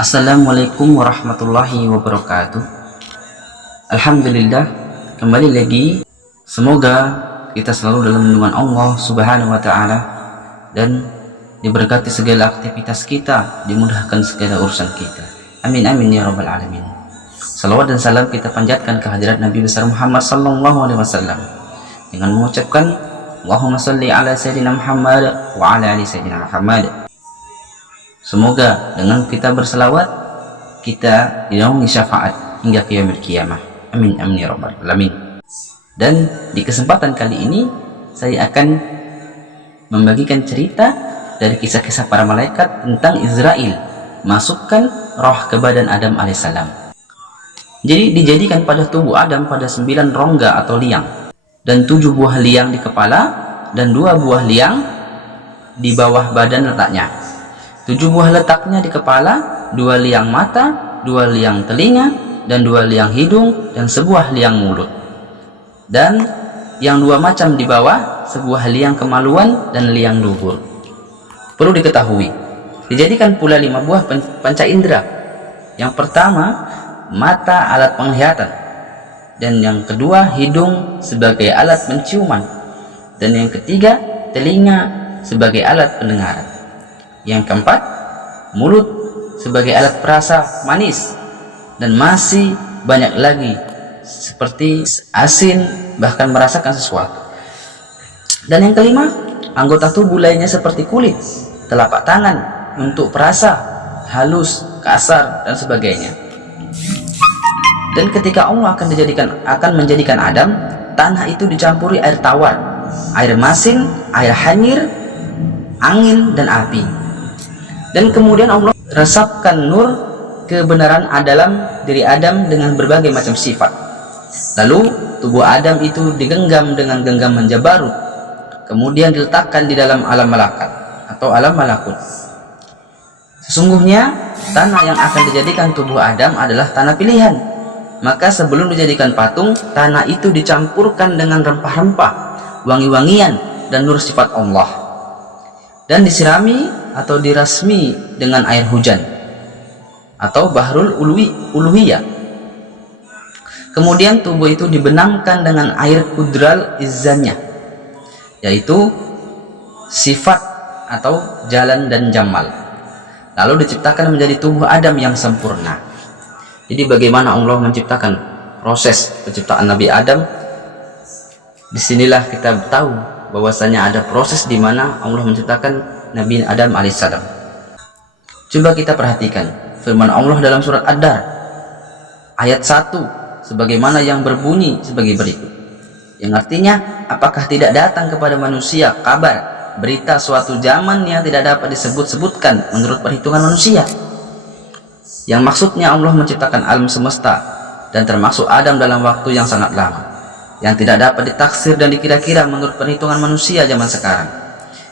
Assalamualaikum warahmatullahi wabarakatuh. Alhamdulillah, kembali lagi. Semoga kita selalu dalam lindungan Allah Subhanahu wa Ta'ala dan diberkati segala aktivitas kita, dimudahkan segala urusan kita. Amin amin ya rabbal alamin. Salawat dan salam kita panjatkan kehadirat Nabi besar Muhammad sallallahu alaihi wasallam dengan mengucapkan Allahumma salli ala sayyidina Muhammad wa ala ali sayyidina Muhammad. Semoga dengan kita berselawat kita dinaungi syafaat hingga kiamat kiamah. Amin amin ya rabbal alamin. Dan di kesempatan kali ini saya akan membagikan cerita dari kisah-kisah para malaikat tentang Israel masukkan roh ke badan Adam alaihissalam. Jadi dijadikan pada tubuh Adam pada 9 rongga atau liang dan 7 buah liang di kepala dan 2 buah liang di bawah badan letaknya. 7 buah letaknya di kepala, 2 liang mata, 2 liang telinga, dan 2 liang hidung, dan sebuah liang mulut. Dan yang 2 macam di bawah, sebuah liang kemaluan dan liang dubur. Perlu diketahui, dijadikan pula 5 buah panca indera. Yang pertama, mata alat penglihatan. Dan yang kedua, hidung sebagai alat penciuman. Dan yang ketiga, telinga sebagai alat pendengaran. Yang keempat, mulut sebagai alat perasa manis, dan masih banyak lagi seperti asin, bahkan merasakan sesuatu. Dan yang kelima, anggota tubuh lainnya seperti kulit, telapak tangan untuk perasa, halus, kasar, dan sebagainya. Dan ketika Allah akan menjadikan Adam, tanah itu dicampuri air tawar, air masin, air hanyir, angin, dan api. Dan kemudian Allah resapkan nur kebenaran dalam diri Adam dengan berbagai macam sifat. Lalu tubuh Adam itu digenggam dengan genggaman Jabarut, kemudian diletakkan di dalam alam malakat atau alam malakut. Sesungguhnya tanah yang akan dijadikan tubuh Adam adalah tanah pilihan. Maka sebelum dijadikan patung, tanah itu dicampurkan dengan rempah-rempah, wangi-wangian, dan nur sifat Allah, dan disirami atau dirasmi dengan air hujan atau bahrul uluhiyah. Kemudian tubuh itu dibenamkan dengan air kudral izzanya, yaitu sifat atau jalan dan jamal. Lalu diciptakan menjadi tubuh Adam yang sempurna. Jadi bagaimana Allah menciptakan proses penciptaan Nabi Adam? Disinilah kita tahu bahwasanya ada proses di mana Allah menciptakan Nabi Adam alaihissalam. Coba kita perhatikan firman Allah dalam surat Ad-Dar ayat 1 sebagaimana yang berbunyi sebagai berikut, yang artinya, apakah tidak datang kepada manusia kabar berita suatu zaman yang tidak dapat disebut-sebutkan menurut perhitungan manusia? Yang maksudnya Allah menciptakan alam semesta dan termasuk Adam dalam waktu yang sangat lama, yang tidak dapat ditaksir dan dikira-kira menurut perhitungan manusia zaman sekarang.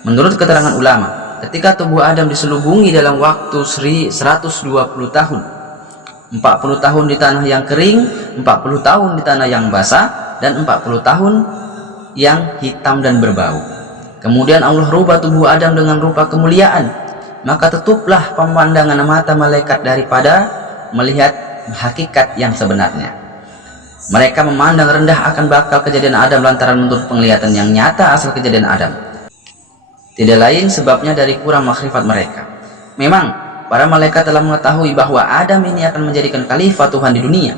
Menurut keterangan ulama, ketika tubuh Adam diselubungi dalam waktu 120 tahun, 40 tahun di tanah yang kering, 40 tahun di tanah yang basah, dan 40 tahun yang hitam dan berbau. Kemudian Allah rubah tubuh Adam dengan rupa kemuliaan, maka tutuplah pemandangan mata malaikat daripada melihat hakikat yang sebenarnya. Mereka memandang rendah akan bakal kejadian Adam lantaran menurut penglihatan yang nyata asal kejadian Adam. Tidak lain sebabnya dari kurang makrifat mereka. Memang para malaikat telah mengetahui bahwa Adam ini akan menjadikan khalifah Tuhan di dunia.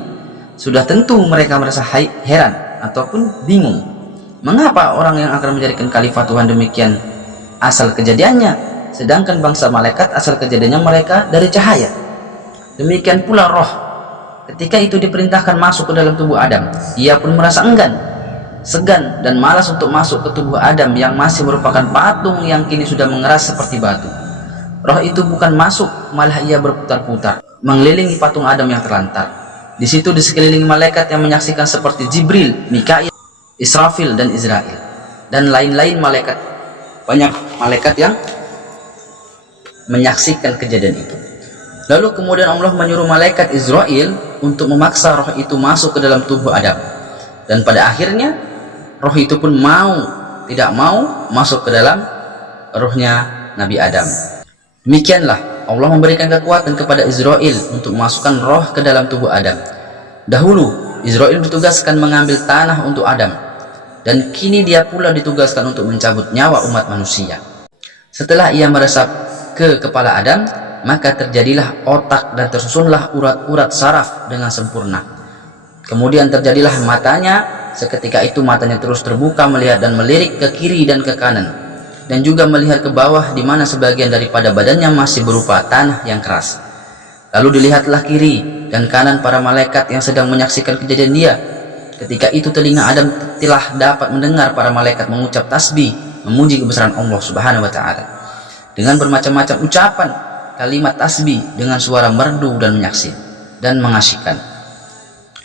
Sudah tentu mereka merasa heran ataupun bingung, mengapa orang yang akan menjadikan khalifah Tuhan demikian asal kejadiannya, sedangkan bangsa malaikat asal kejadiannya mereka dari cahaya. Demikian pula roh, ketika itu diperintahkan masuk ke dalam tubuh Adam, ia pun merasa enggan, segan, dan malas untuk masuk ke tubuh Adam yang masih merupakan patung yang kini sudah mengeras seperti batu. Roh itu bukan masuk, malah ia berputar-putar mengelilingi patung Adam yang terlantar. Di situ di sekeliling malaikat yang menyaksikan seperti Jibril, Mikail, Israfil, dan Israel, dan lain-lain malaikat. Banyak malaikat yang menyaksikan kejadian itu. Lalu kemudian Allah menyuruh malaikat Israel untuk memaksa roh itu masuk ke dalam tubuh Adam. Dan pada akhirnya roh itu pun tidak mau masuk ke dalam ruhnya Nabi Adam. Demikianlah Allah memberikan kekuatan kepada Israil untuk memasukkan roh ke dalam tubuh Adam. Dahulu Israil ditugaskan mengambil tanah untuk Adam, dan kini dia pula ditugaskan untuk mencabut nyawa umat manusia. Setelah ia meresap ke kepala Adam, maka terjadilah otak dan tersusunlah urat-urat saraf dengan sempurna. Kemudian terjadilah matanya. Seketika itu matanya terus terbuka melihat dan melirik ke kiri dan ke kanan, dan juga melihat ke bawah di mana sebagian daripada badannya masih berupa tanah yang keras. Lalu dilihatlah kiri dan kanan para malaikat yang sedang menyaksikan kejadian dia. Ketika itu telinga Adam telah dapat mendengar para malaikat mengucap tasbih memuji kebesaran Allah Subhanahu wa taala dengan bermacam-macam ucapan kalimat tasbih dengan suara merdu dan mengasyikkan.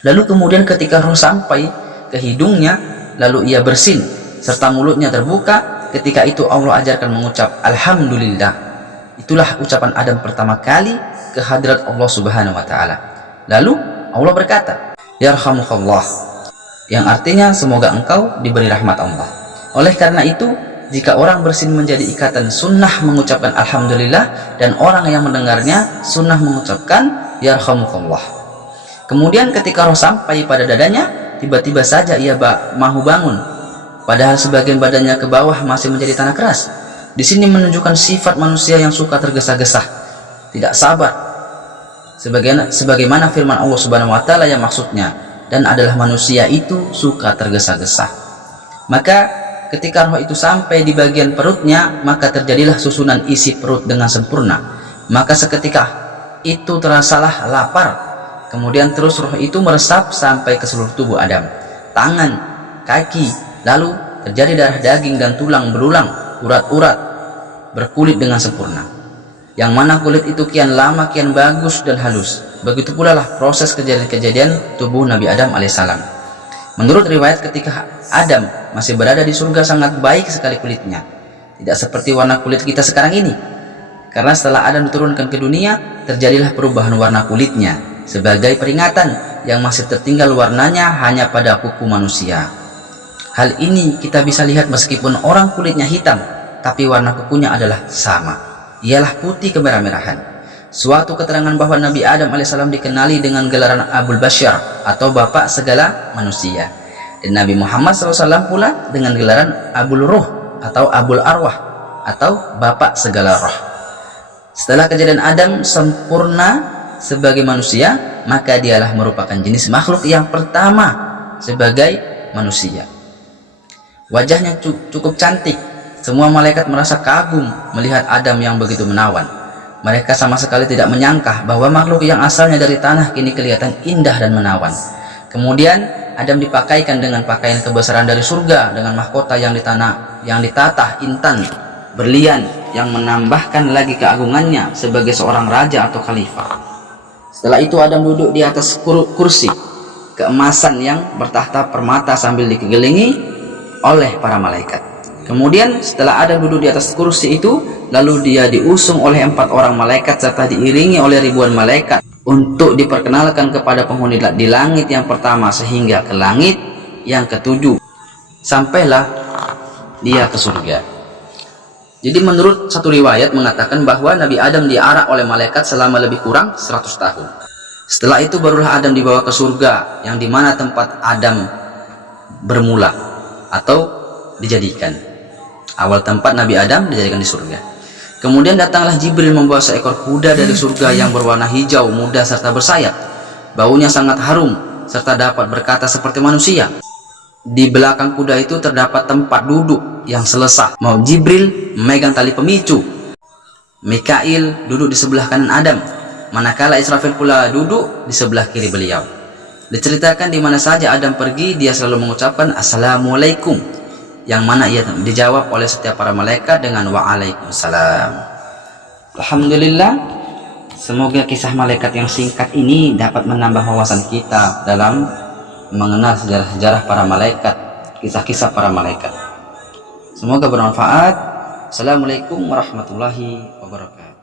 Lalu kemudian ketika roh sampai ke hidungnya, lalu ia bersin serta mulutnya terbuka. Ketika itu Allah ajarkan mengucap Alhamdulillah. Itulah ucapan Adam pertama kali ke hadrat Allah Subhanahu wa taala. Lalu Allah berkata, Yarhamukallah, yang artinya semoga engkau diberi rahmat Allah. Oleh karena itu, jika orang bersin menjadi ikatan sunnah mengucapkan Alhamdulillah, dan orang yang mendengarnya sunnah mengucapkan Yarhamukallah. Kemudian ketika roh sampai pada dadanya, tiba-tiba saja ia mahu bangun, padahal sebagian badannya ke bawah masih menjadi tanah keras. Di sini menunjukkan sifat manusia yang suka tergesa-gesa, tidak sabar, sebagaimana firman Allah Subhanahu wa taala yang maksudnya, dan adalah manusia itu suka tergesa-gesa. Maka ketika roh itu sampai di bagian perutnya, maka terjadilah susunan isi perut dengan sempurna. Maka seketika itu terasalah lapar. Kemudian terus roh itu meresap sampai ke seluruh tubuh Adam, tangan, kaki, lalu terjadi darah daging dan tulang berulang, urat-urat berkulit dengan sempurna, yang mana kulit itu kian lama kian bagus dan halus. Begitu pula lah proses kejadian-kejadian tubuh Nabi Adam alaihissalam. Menurut riwayat, ketika Adam masih berada di surga sangat baik sekali kulitnya, tidak seperti warna kulit kita sekarang ini, karena setelah Adam diturunkan ke dunia terjadilah perubahan warna kulitnya sebagai peringatan yang masih tertinggal warnanya hanya pada kuku manusia. Hal ini kita bisa lihat meskipun orang kulitnya hitam, tapi warna kukunya adalah sama, ialah putih kemerah-merahan. Suatu keterangan bahwa Nabi Adam alaihissalam dikenali dengan gelaran Abul Bashar atau bapak segala manusia, dan Nabi Muhammad SAW pula dengan gelaran Abul Ruh atau Abul Arwah atau bapak segala roh. Setelah kejadian Adam sempurna sebagai manusia, maka dialah merupakan jenis makhluk yang pertama sebagai manusia. Wajahnya cukup cantik. Semua malaikat merasa kagum melihat Adam yang begitu menawan. Mereka sama sekali tidak menyangka bahwa makhluk yang asalnya dari tanah kini kelihatan indah dan menawan. Kemudian Adam dipakaikan dengan pakaian kebesaran dari surga dengan mahkota yang ditatah intan berlian yang menambahkan lagi keagungannya sebagai seorang raja atau khalifah. Setelah itu Adam duduk di atas kursi keemasan yang bertahta permata sambil dikelilingi oleh para malaikat. Kemudian setelah Adam duduk di atas kursi itu, lalu dia diusung oleh 4 orang malaikat serta diiringi oleh ribuan malaikat untuk diperkenalkan kepada penghuni di langit yang pertama sehingga ke langit yang ke-7. Sampailah dia ke surga. Jadi menurut satu riwayat mengatakan bahwa Nabi Adam diarak oleh malaikat selama lebih kurang 100 tahun. Setelah itu barulah Adam dibawa ke surga, yang dimana tempat Adam bermula atau dijadikan. Awal tempat Nabi Adam dijadikan di surga. Kemudian datanglah Jibril membawa seekor kuda dari surga yang berwarna hijau muda serta bersayap. Baunya sangat harum serta dapat berkata seperti manusia. Di belakang kuda itu terdapat tempat duduk yang selesai. Mau Jibril memegang tali pemicu, Mikail duduk di sebelah kanan Adam, manakala Israfil pula duduk di sebelah kiri beliau. Diceritakan di mana saja Adam pergi, dia selalu mengucapkan Assalamualaikum, yang mana ia dijawab oleh setiap para malaikat dengan Waalaikumsalam. Alhamdulillah, semoga kisah malaikat yang singkat ini dapat menambah wawasan kita dalam mengenal sejarah-sejarah para malaikat, kisah-kisah para malaikat. Semoga bermanfaat. Assalamualaikum warahmatullahi wabarakatuh.